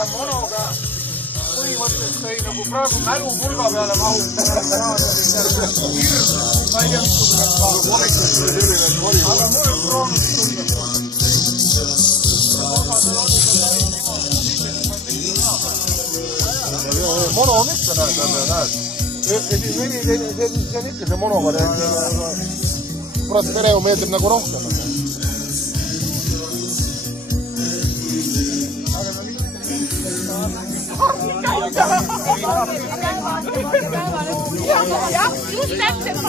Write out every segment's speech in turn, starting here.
ja monoga põhimõtteliselt sai nagu praegu mälupulga peale mahutada. Ma ei tea, mis tuleb ka. Aga mul on proovnud tunda. Mono on ikka, näed. See on ikka see monoga. Kurat, Pereu meeldib nagu rohkem. Jah, just täpselt.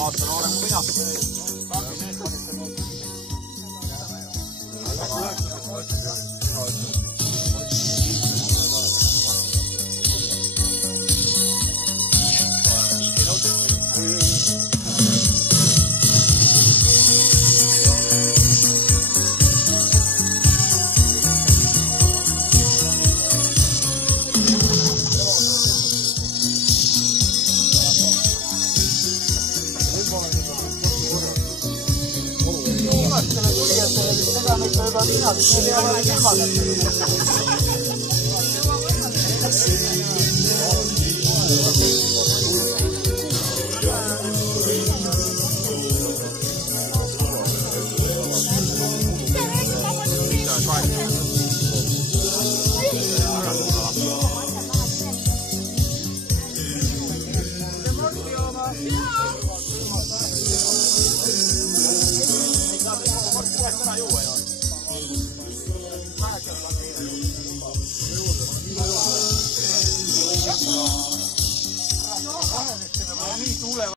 Aasta noorem kui mina. Right.